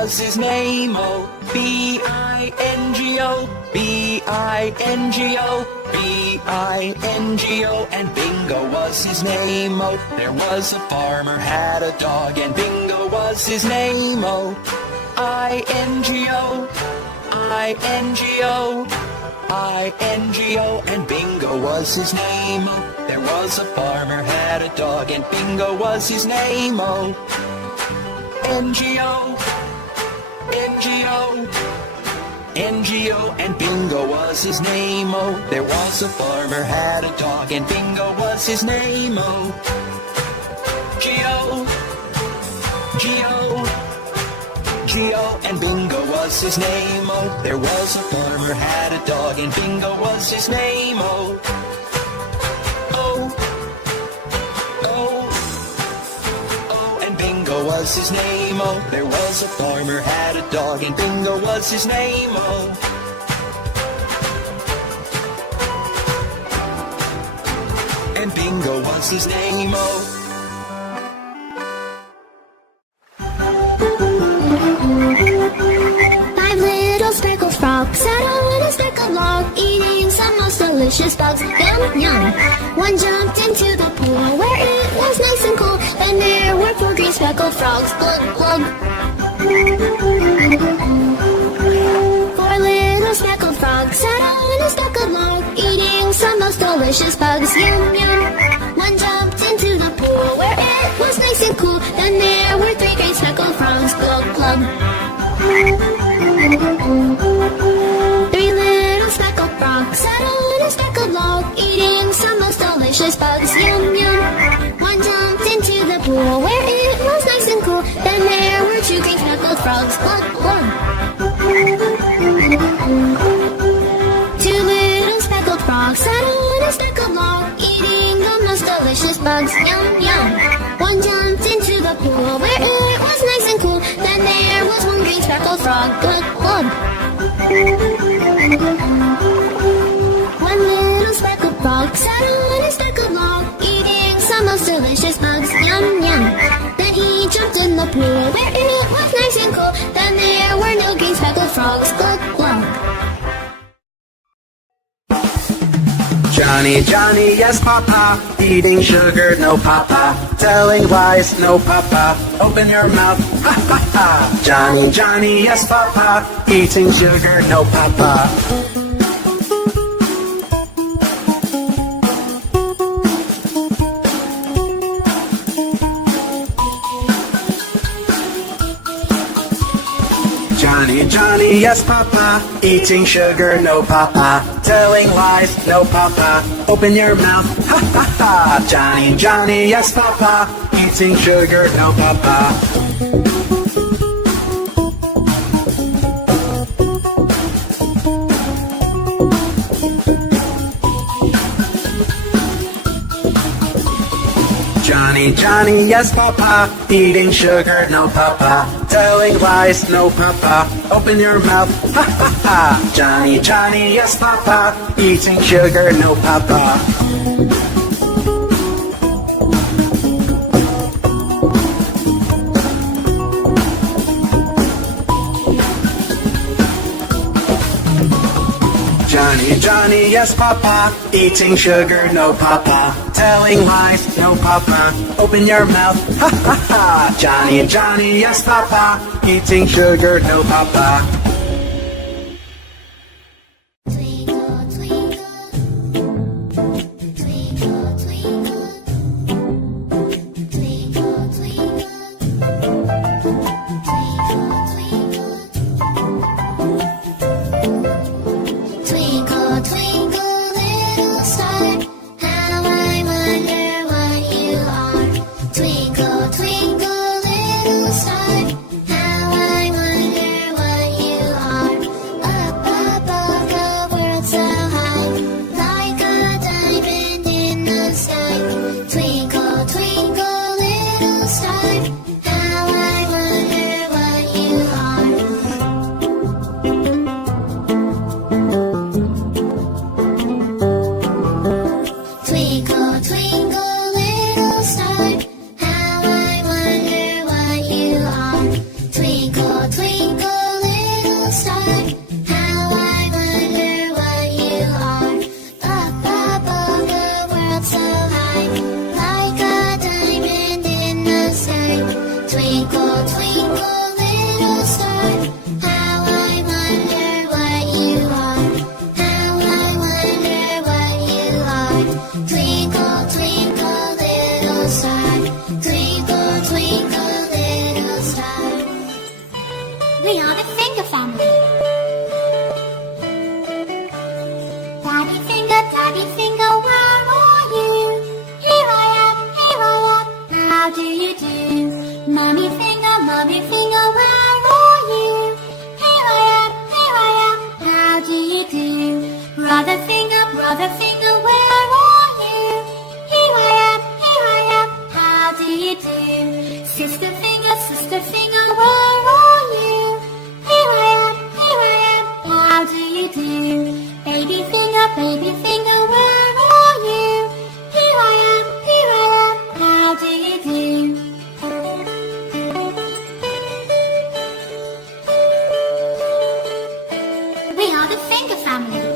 was his name, oh, B-I-N-G-O, B-I-N-G-O, B-I-N-G-O, and Bingo was his name, oh. There was a farmer had a dog, and Bingo was his name, oh, I-N-G-O, I-N-G-O, I-N-G-O, and Bingo was his name, oh. There was a farmer had a dog, and Bingo was his name, oh, N-G-O, N-G-O, N-G-O, and Bingo was his name, oh. There was a farmer had a dog, and Bingo was his name, oh, G-O, G-O, G-O, and Bingo was his name, oh. There was a farmer had a dog, and Bingo was his name, oh, O, O, O, and Bingo was his name, oh. There was a farmer had a dog, and Bingo was his name, oh. And Bingo was his name, oh. Frog sat on a speckled log, eating some most delicious bugs. Yum, yum. One jumped into the pool where it was nice and cool. Then there were 4 green speckled frogs. Glug, glug. 4 little speckled frogs sat on a speckled log, eating some most delicious bugs. Yum, yum. One jumped into the pool where it was nice and cool. Then there were 3 green speckled frogs. Glug, glug. 3 little speckled frogs sat on a speckled log, eating some most delicious bugs. Yum, yum. One jumped into the pool where it was nice and cool. Then there were 2 green speckled frogs. Glug, glug. 2 little speckled frogs sat on a speckled log, eating the most delicious bugs. Yum, yum. One jumped into the pool where it was nice and cool. Then there was 1 green speckled frog. Glug, glug. 1 little speckled frog sat on a speckled log, eating some most delicious bugs. Yum, yum. Then he jumped in the pool where it was nice and cool. Then there were no green speckled frogs. Glug, glug. Johnny, Johnny, yes papa, eating sugar, no papa, telling lies, no papa, open your mouth, ha ha ha. Johnny, Johnny, yes papa, eating sugar, no papa. Johnny, Johnny, yes papa, eating sugar, no papa, telling lies, no papa, open your mouth, ha ha ha. Johnny, Johnny, yes papa, eating sugar, no papa. Johnny, Johnny, yes papa, eating sugar, no papa, telling lies, no papa, open your mouth, ha ha ha. Johnny, Johnny, yes papa, eating sugar, no papa. Johnny, Johnny, yes papa, eating sugar, no papa, telling lies, no papa, open your mouth, ha ha ha. Johnny, Johnny, yes papa, eating sugar, no papa. Twinkle, twinkle, little star, how I wonder what you Brother finger, where are you? Here I am, how do you do? Sister finger, where are you? Here I am, how do you do? Baby finger, where are you? Here I am, how do you do? We are the finger family.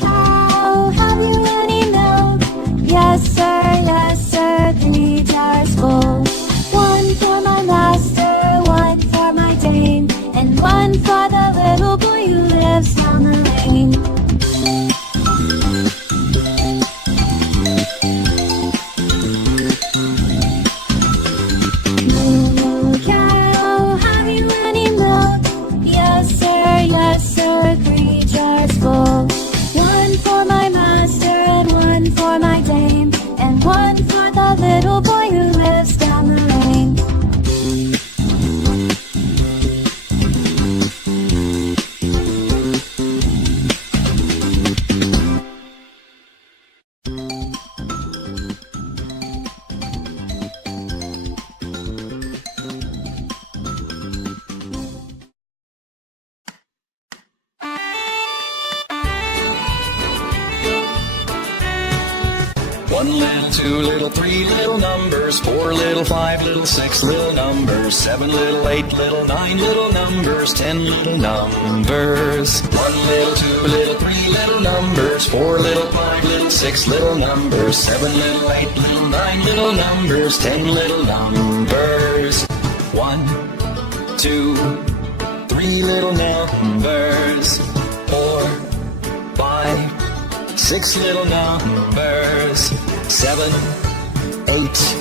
Cow, have you any milk? Yes sir, 3 jars full. 1 for my master, 1 for my dame, and 1 for the little boy who lives down the lane. Moo cow, have you any milk? Yes sir, 3 jars full. 1 for my master and 1 for my dame, and 1 for the little boy who lives down the lane. One little, 2 little, 3 little numbers, 4 little, 5 little, 6 little numbers, 7 little, 8 little, 9 little numbers, 10 little numbers. 1 little, 2 little, 3 little numbers, 4 little, 5 little, 6 little numbers, 7 little, 8 little, 9 little numbers, 10 little numbers. 1, 2, 3 little numbers, 4, 5, 6 little numbers, 7, 8,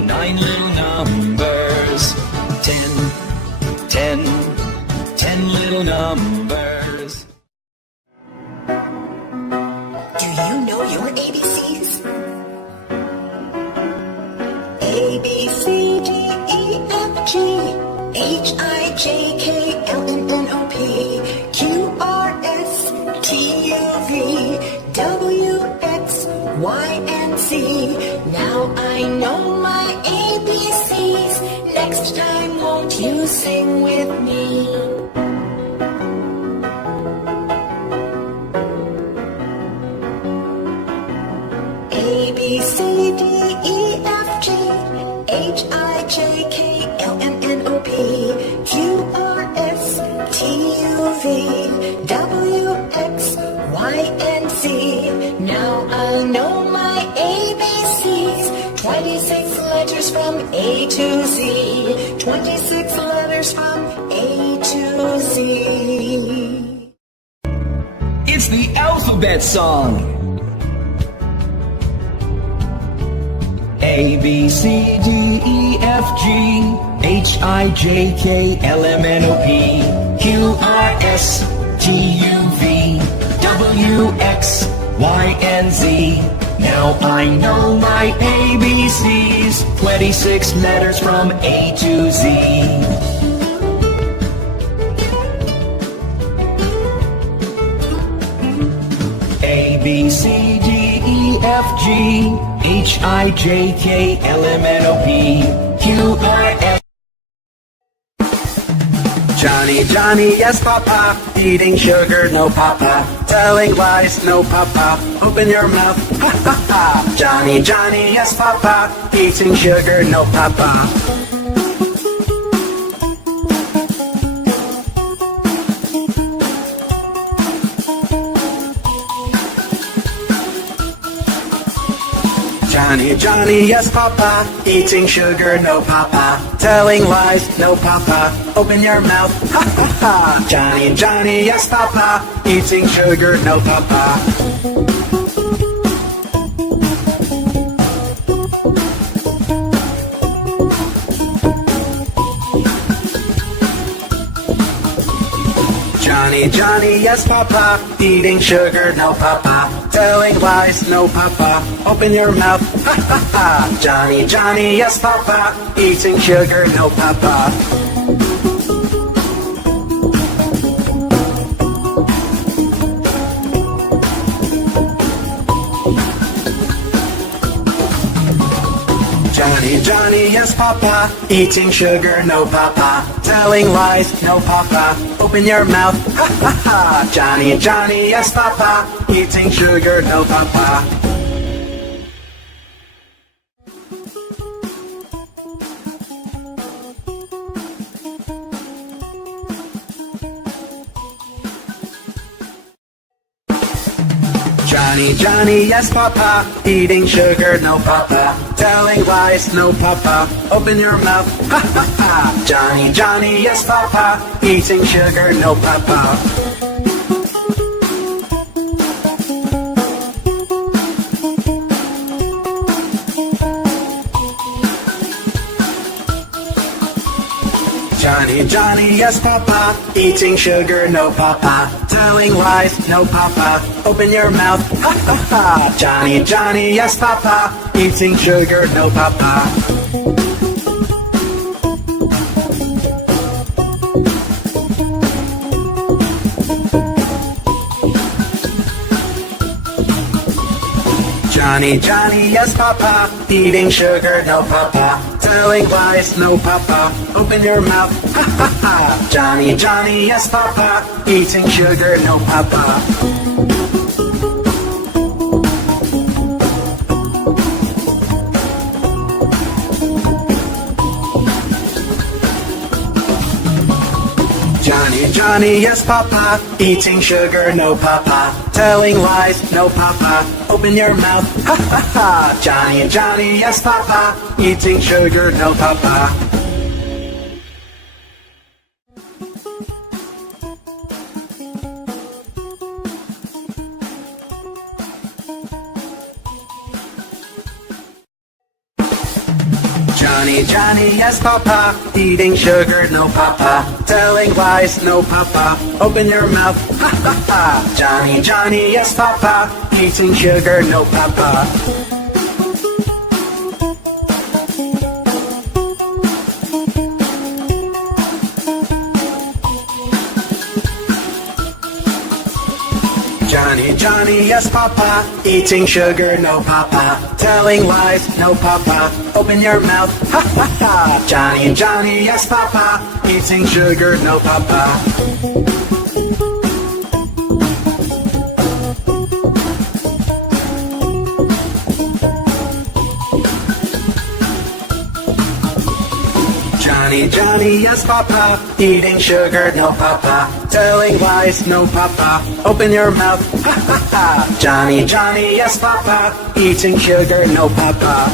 9 little numbers, 10, 10 little numbers. Do you know your ABCs? A, B, C, D, E, F, G, H, I, J, K, L, M, N, O, P, Q, R, S, T, U, V, W, X, Y, and Z. Now I know my ABCs. Next time, won't you sing with me? A, B, C, D, E, F, G, H, I, J, K, L, M, N, O, P, Q, R, S, T, U, V, W, X, Y, and Z. Now I know my ABCs. 26 letters from A to Z. 26 letters from A to Z. It's the alphabet song. A, B, C, D, E, F, G, H, I, J, K, L, M, N, O, P, Q, R, S, T, U, V, W, X, Y, and Z. Now I know my ABCs. 26 letters from A to Z. A, B, C, D, E, F, G, H, I, J, K, L, M, N, O, P, Q, R, S. Johnny, Johnny, yes papa, eating sugar, no papa, telling lies, no papa, open your mouth, ha ha ha. Johnny, Johnny, yes papa, eating sugar, no papa. Johnny, Johnny, yes papa, eating sugar, no papa, telling lies, no papa, open your mouth, ha ha ha. Johnny, Johnny, yes papa, eating sugar, no papa. Johnny, Johnny, yes, Papa. Eating sugar, no, Papa. Telling lies, no, Papa. Open your mouth, ha, ha, ha. Johnny, Johnny, yes, Papa. Eating sugar, no, Papa. Johnny, Johnny, yes, Papa. Eating sugar, no, Papa. Telling lies, no, Papa. Open your mouth, ha, ha, ha. Johnny, Johnny, yes, Papa. Eating sugar, no, Papa. Johnny, Johnny, yes, Papa. Eating sugar, no, Papa. Telling lies, no, Papa. Open your mouth, ha, ha, ha. Johnny, Johnny, yes, Papa. Eating sugar, no, Papa. Johnny, Johnny, yes, Papa. Eating sugar, no, Papa. Telling lies, no, Papa. Open your mouth, ha, ha, ha. Johnny, Johnny, yes, Papa. Eating sugar, no, Papa. Johnny, Johnny, yes, Papa. Eating sugar, no, Papa. Telling lies, no, Papa. Open your mouth, ha, ha, ha. Johnny, Johnny, yes, Papa. Eating sugar, no, Papa. Johnny, Johnny, yes, Papa. Eating sugar, no, Papa. Telling lies, no, Papa. Open your mouth, ha, ha, ha. Johnny, Johnny, yes, Papa. Eating sugar, no, Papa. Johnny, Johnny, yes, Papa. Eating sugar, no, Papa. Telling lies, no, Papa. Open your mouth, ha, ha, ha. Johnny, Johnny, yes, Papa. Eating sugar, no, Papa. Johnny, Johnny, yes, Papa. Eating sugar, no, Papa. Telling lies, no, Papa. Open your mouth, ha, ha, ha. Johnny, Johnny, yes, Papa. Eating sugar, no, Papa. Johnny, Johnny, yes, Papa. Eating sugar, no, Papa. Telling lies, no, Papa. Open your mouth, ha, ha, ha. Johnny, Johnny, yes, Papa. Eating sugar, no, Papa.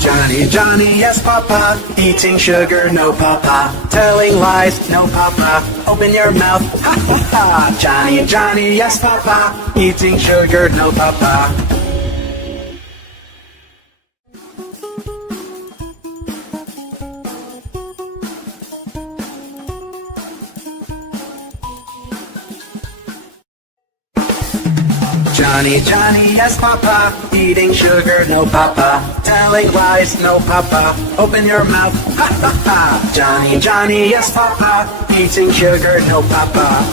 Johnny, Johnny, yes, Papa. Eating sugar, no, Papa. Telling lies, no, Papa. Open your mouth, ha, ha, ha. Johnny, Johnny, yes, Papa. Eating sugar, no, Papa. Johnny, Johnny, yes, Papa. Eating sugar, no, Papa. Telling lies, no, Papa. Open your mouth, ha, ha, ha. Johnny, Johnny, yes, Papa. Eating sugar, no, Papa.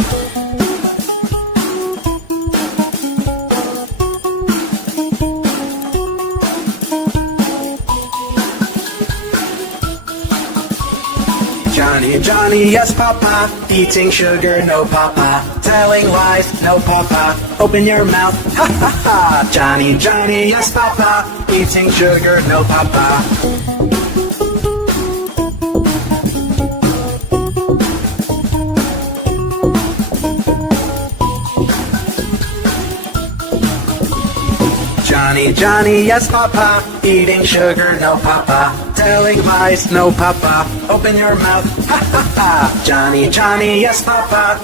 Johnny, Johnny, yes, Papa. Eating sugar, no, Papa. Telling lies, no, Papa. Open your mouth, ha, ha, ha. Johnny, Johnny, yes, Papa. Eating sugar, no, Papa. Johnny, Johnny, yes, Papa. Eating sugar, no, Papa. Telling lies, no, Papa. Open your mouth, ha, ha, ha. Johnny, Johnny, yes, Papa.